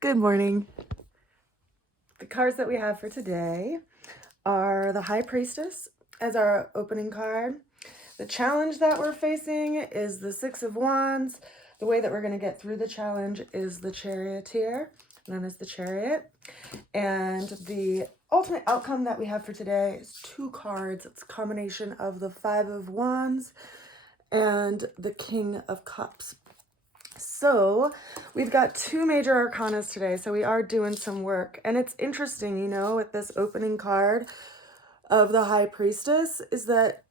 Good morning. The cards that we have for today are the High Priestess as our opening card. The challenge that we're facing is the Six of Wands. The way that we're going to get through the challenge is the Charioteer, known as the Chariot. And the ultimate outcome that we have for today is two cards. It's a combination of the Five of Wands and the King of Cups. So we've got two major arcanas today, so we are doing some work. And it's interesting, you know, with this opening card of the High Priestess is that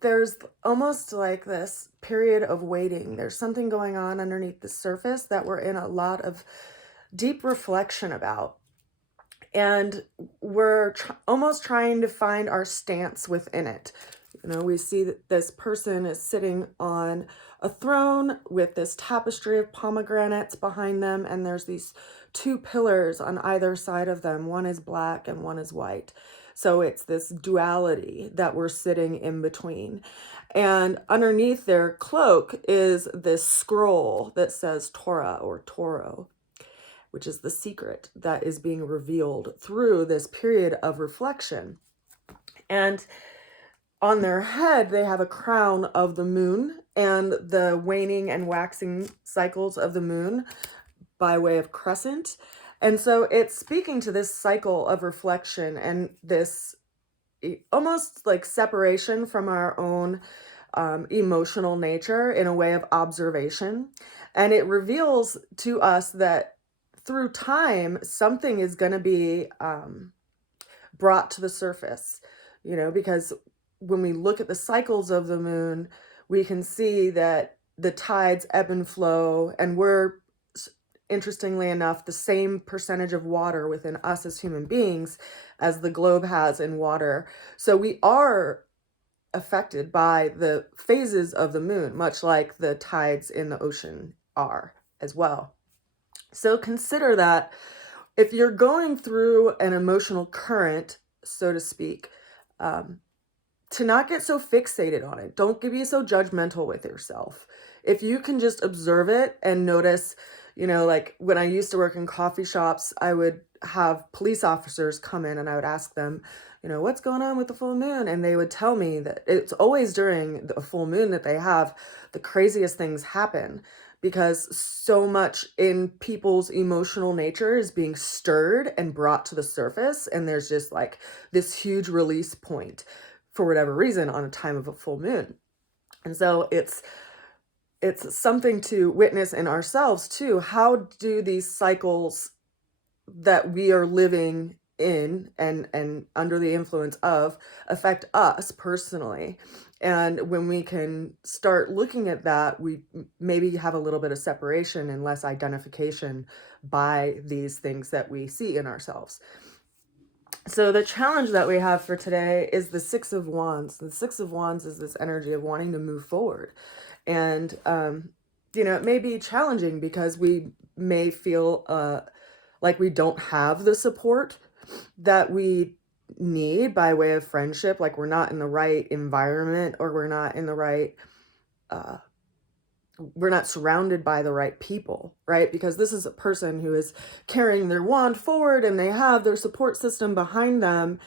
there's almost like this period of waiting. There's something going on underneath the surface that we're in a lot of deep reflection about. And we're almost trying to find our stance within it. You know, we see that this person is sitting on a throne with this tapestry of pomegranates behind them, and there's these two pillars on either side of them. One is black and one is white. So it's this duality that we're sitting in between. And underneath their cloak is this scroll that says Torah or Toro, which is the secret that is being revealed through this period of reflection. And on their head, they have a crown of the moon and the waning and waxing cycles of the moon by way of crescent. And so it's speaking to this cycle of reflection and this almost like separation from our own emotional nature in a way of observation. And it reveals to us that through time, something is going to be brought to the surface, you know, because when we look at the cycles of the moon, we can see that the tides ebb and flow, and we're, interestingly enough, the same percentage of water within us as human beings as the globe has in water. So we are affected by the phases of the moon, much like the tides in the ocean are as well. So consider that if you're going through an emotional current, so to speak, to not get so fixated on it. Don't be so judgmental with yourself. If you can just observe it and notice, you know, like when I used to work in coffee shops, I would have police officers come in and I would ask them, you know, what's going on with the full moon? And they would tell me that it's always during the full moon that they have the craziest things happen, because so much in people's emotional nature is being stirred and brought to the surface. And there's just like this huge release point for whatever reason on a time of a full moon. And so it's something to witness in ourselves too. How do these cycles that we are living in and under the influence of affect us personally? And when we can start looking at that, we maybe have a little bit of separation and less identification by these things that we see in ourselves. So the challenge that we have for today is the Six of Wands. The Six of Wands is this energy of wanting to move forward. And, you know, it may be challenging because we may feel like we don't have the support that we need by way of friendship, like we're not in the right environment, or we're not in the right, we're not surrounded by the right people, right? Because this is a person who is carrying their wand forward and they have their support system behind them,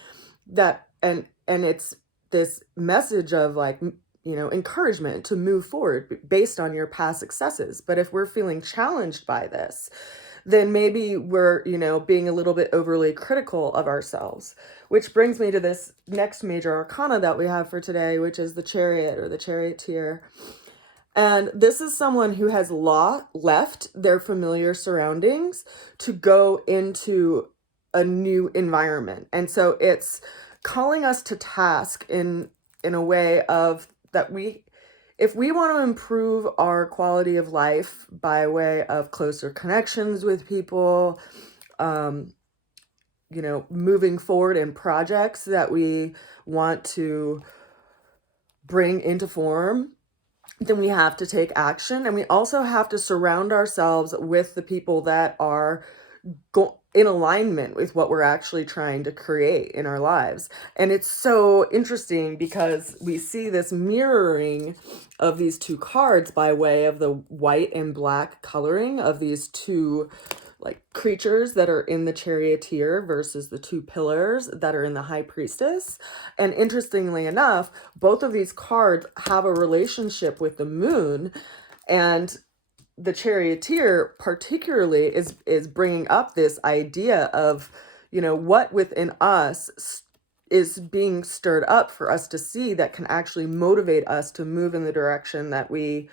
that, and it's this message of like, you know, encouragement to move forward based on your past successes. But if we're feeling challenged by this, then maybe we're, you know, being a little bit overly critical of ourselves, which brings me to this next major arcana that we have for today, which is the Chariot or the Charioteer. And this is someone who has left their familiar surroundings to go into a new environment. And so it's calling us to task in a way of that if we want to improve our quality of life by way of closer connections with people, you know, moving forward in projects that we want to bring into form, then we have to take action. And we also have to surround ourselves with the people that are in alignment with what we're actually trying to create in our lives. And it's so interesting because we see this mirroring of these two cards by way of the white and black coloring of these two like creatures that are in the charioteer versus the two pillars that are in the high priestess. And interestingly enough, both of these cards have a relationship with the moon, and the charioteer particularly is bringing up this idea of, what within us is being stirred up for us to see that can actually motivate us to move in the direction that we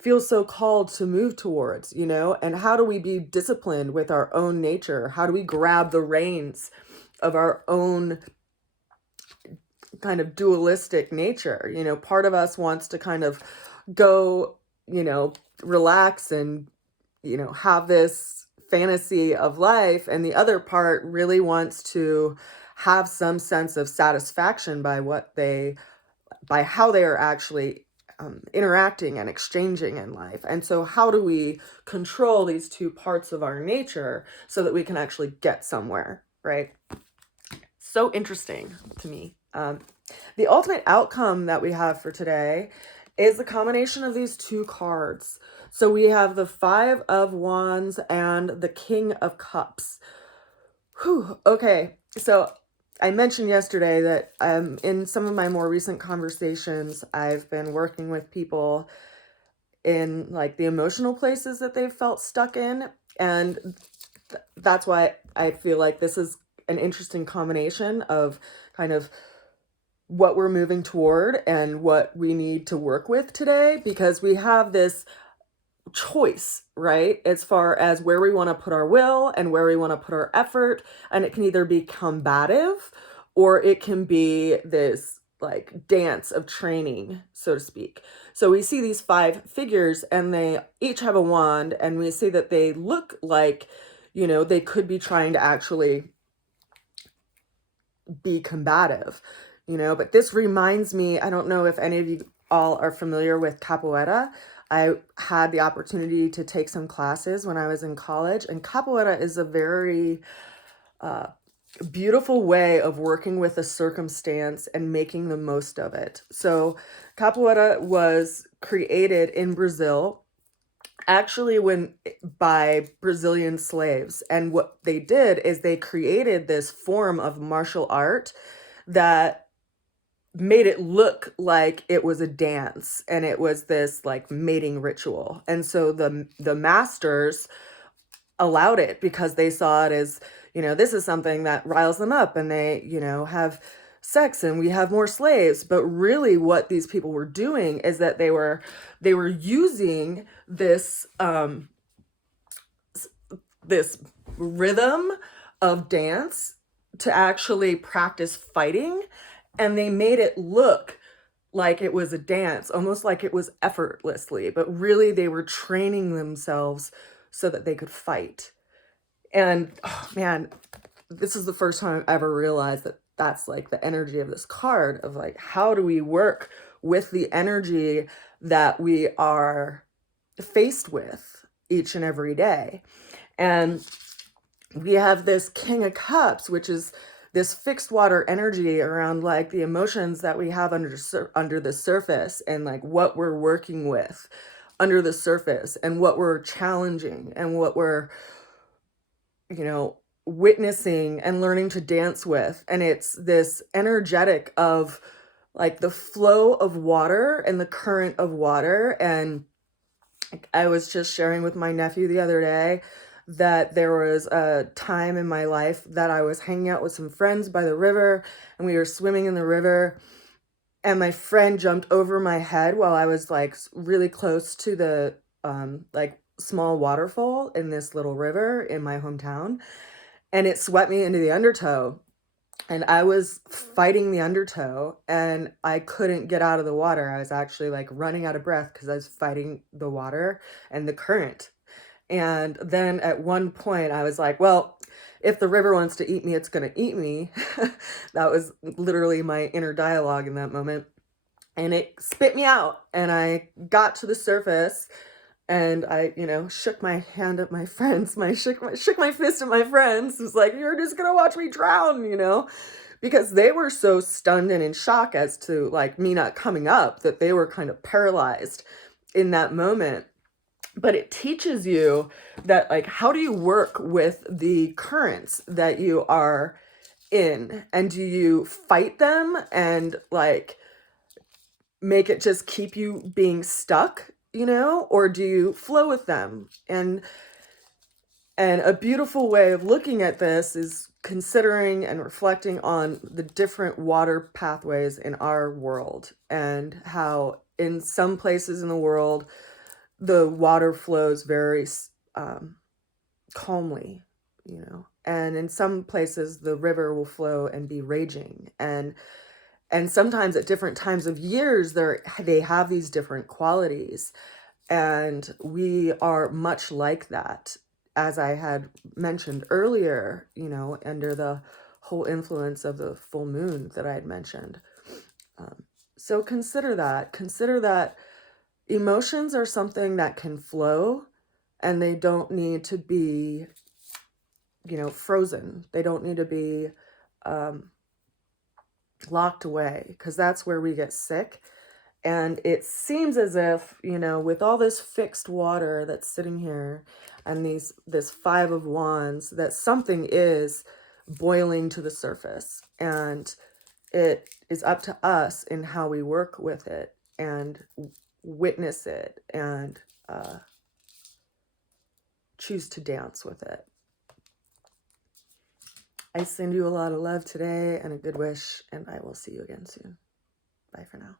feel so called to move towards, and how do we be disciplined with our own nature? How do we grab the reins of our own kind of dualistic nature? Part of us wants to kind of go, relax and, have this fantasy of life. And the other part really wants to have some sense of satisfaction by how they are actually interacting and exchanging in life. And so how do we control these two parts of our nature so that we can actually get somewhere, right? So interesting to me. The ultimate outcome that we have for today is the combination of these two cards. So we have the Five of Wands and the King of Cups. Whew, okay, so I mentioned yesterday that in some of my more recent conversations, I've been working with people in like the emotional places that they've felt stuck in. And that's why I feel like this is an interesting combination of kind of what we're moving toward and what we need to work with today, because we have this choice, right? As far as where we want to put our will and where we want to put our effort. And it can either be combative or it can be this like dance of training, so to speak. So we see these five figures and they each have a wand, and we see that they look like, they could be trying to actually be combative, but this reminds me, I don't know if any of you all are familiar with capoeira. I had the opportunity to take some classes when I was in college, and capoeira is a very beautiful way of working with a circumstance and making the most of it. So capoeira was created in Brazil, actually by Brazilian slaves. And what they did is they created this form of martial art that made it look like it was a dance, and it was this like mating ritual. And so the masters allowed it because they saw it as, this is something that riles them up, and they, have sex and we have more slaves. But really what these people were doing is that they were using this this rhythm of dance to actually practice fighting. And they made it look like it was a dance, almost like it was effortlessly, but really they were training themselves so that they could fight. And oh man, this is the first time I've ever realized that that's like the energy of this card of like, how do we work with the energy that we are faced with each and every day? And we have this King of Cups, which is this fixed water energy around like the emotions that we have under the surface, and like what we're working with under the surface, and what we're challenging, and what we're, witnessing and learning to dance with. And it's this energetic of like the flow of water and the current of water. And I was just sharing with my nephew the other day that there was a time in my life that I was hanging out with some friends by the river, and we were swimming in the river, and my friend jumped over my head while I was like really close to the like small waterfall in this little river in my hometown, and it swept me into the undertow. And I was fighting the undertow, and I couldn't get out of the water. I was actually like running out of breath because I was fighting the water and the current. And then at one point I was like, well, if the river wants to eat me, it's going to eat me. That was literally my inner dialogue in that moment. And it spit me out, and I got to the surface, and I, shook my hand at my friends. Shook my fist at my friends. It was like, you're just going to watch me drown, because they were so stunned and in shock as to like me not coming up, that they were kind of paralyzed in that moment. but it teaches you that, like, how do you work with the currents that you are in, and do you fight them and like make it just keep you being stuck, you know, or do you flow with them? And a beautiful way of looking at this is considering and reflecting on the different water pathways in our world, and how in some places in the world the water flows very calmly, you know, and in some places the river will flow and be raging, and sometimes at different times of years they have these different qualities, and we are much like that, as I had mentioned earlier, you know, under the whole influence of the full moon that I had mentioned. So consider that emotions are something that can flow, and they don't need to be, you know, frozen. They don't need to be locked away, because that's where we get sick. And it seems as if, you know, with all this fixed water that's sitting here and this Five of Wands, that something is boiling to the surface, and it is up to us in how we work with it and witness it and choose to dance with it. I send you a lot of love today and a good wish, and I will see you again soon. Bye for now.